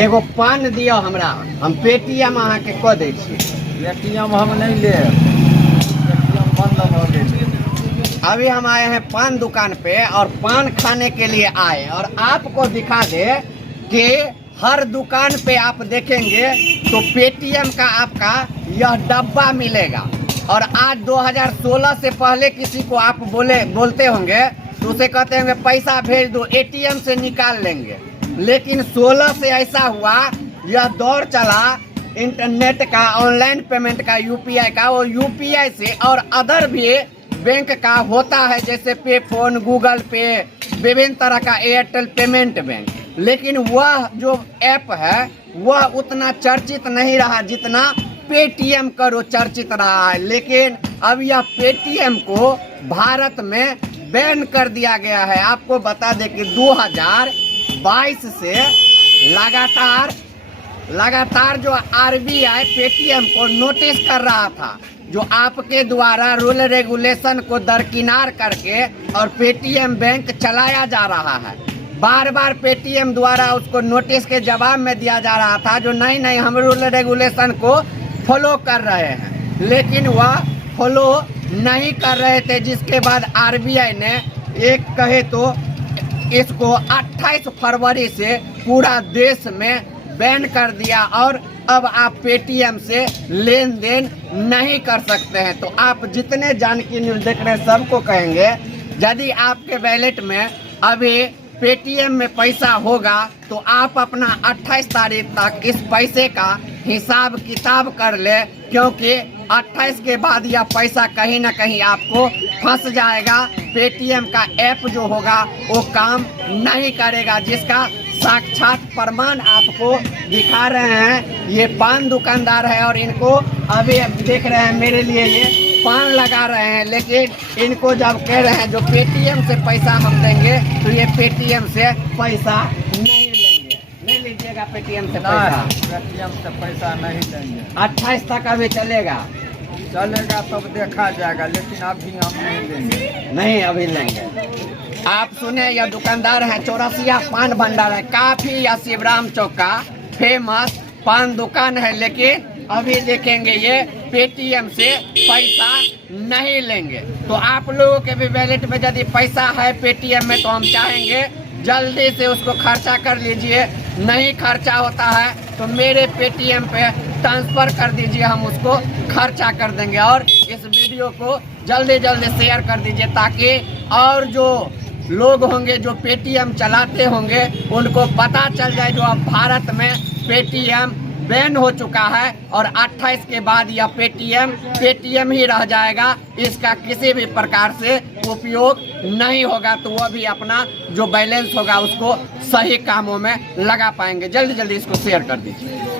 एगो पान दियो हमरा, हम पेटीएम अहाँ के कह दे छी। पेटीएम हम नहीं ले, पेटीएम बंद हो गई। अभी हम आए हैं पान दुकान पे और पान खाने के लिए आए और आपको दिखा दे कि हर दुकान पे आप देखेंगे तो पेटीएम का आपका यह डब्बा मिलेगा। और आज 2016 से पहले किसी को आप बोलते होंगे तो उसे कहते होंगे पैसा भेज दो, एटीएम से निकाल लेंगे। लेकिन 16 से ऐसा हुआ, यह दौर चला इंटरनेट का, ऑनलाइन पेमेंट का, यूपीआई का। वो यूपीआई से और अदर भी बैंक का होता है, जैसे पे फोन, गूगल पे, विभिन्न तरह का, एयरटेल पेमेंट बैंक। लेकिन वह जो ऐप है वह उतना चर्चित नहीं रहा जितना पेटीएम करो चर्चित रहा है। लेकिन अब यह पेटीएम को भारत में बैन कर दिया गया है। आपको बता दें कि 2022 से लगातार जो आरबीआई पेटीएम को नोटिस कर रहा था, जो आपके द्वारा रूल रेगुलेशन को दरकिनार करके और पेटीएम बैंक चलाया जा रहा है। बार बार पेटीएम द्वारा उसको नोटिस के जवाब में दिया जा रहा था जो नहीं हम रूल रेगुलेशन को फॉलो कर रहे हैं, लेकिन वह फॉलो नहीं कर रहे थे। जिसके बाद आरबीआई ने एक कहे तो इसको 28 फरवरी से पूरा देश में बैन कर दिया और अब आप पेटीएम से लेन देन नहीं कर सकते हैं। तो आप जितने जानकी न्यूज़ देख रहे हैं सबको कहेंगे, यदि आपके वैलेट में अभी पेटीएम में पैसा होगा तो आप अपना 28 तारीख तक इस पैसे का हिसाब किताब कर ले, क्योंकि 28 के बाद यह पैसा कहीं ना कहीं आपको फंस जाएगा। पेटीएम का ऐप जो होगा वो काम नहीं करेगा, जिसका साक्षात प्रमाण आपको दिखा रहे हैं। ये पान दुकानदार है और इनको अभी देख रहे हैं मेरे लिए ये पान लगा रहे हैं, लेकिन इनको जब कह रहे हैं जो पेटीएम से पैसा हम देंगे तो ये पेटीएम से पैसा नहीं लेंगे। नहीं लीजिएगा पेटीएम से पैसा? पेटीएम से पैसा नहीं लेंगे। 28 तक अभी चलेगा तब देखा जाएगा, लेकिन अभी हम नहीं लेंगे। नहीं अभी लेंगे। आप सुने, यह दुकानदार है, चौरसिया पान भंडार है, काफी या शिवराम चौक का फेमस पान दुकान है। लेकिन अभी देखेंगे ये पेटीएम से पैसा नहीं लेंगे। तो आप लोगों के भी वैलेट में यदि पैसा है पेटीएम में तो हम चाहेंगे जल्दी से उसको खर्चा कर लीजिए। नहीं खर्चा होता है तो मेरे पेटीएम पे ट्रांसफ़र कर दीजिए, हम उसको खर्चा कर देंगे। और इस वीडियो को जल्दी शेयर कर दीजिए ताकि और जो लोग होंगे जो पेटीएम चलाते होंगे उनको पता चल जाए जो अब भारत में पेटीएम बैन हो चुका है और 28 के बाद यह पेटीएम ही रह जाएगा। इसका किसी भी प्रकार से उपयोग नहीं होगा, तो वह भी अपना जो बैलेंस होगा उसको सही कामों में लगा पाएंगे। जल्दी इसको शेयर कर दीजिए।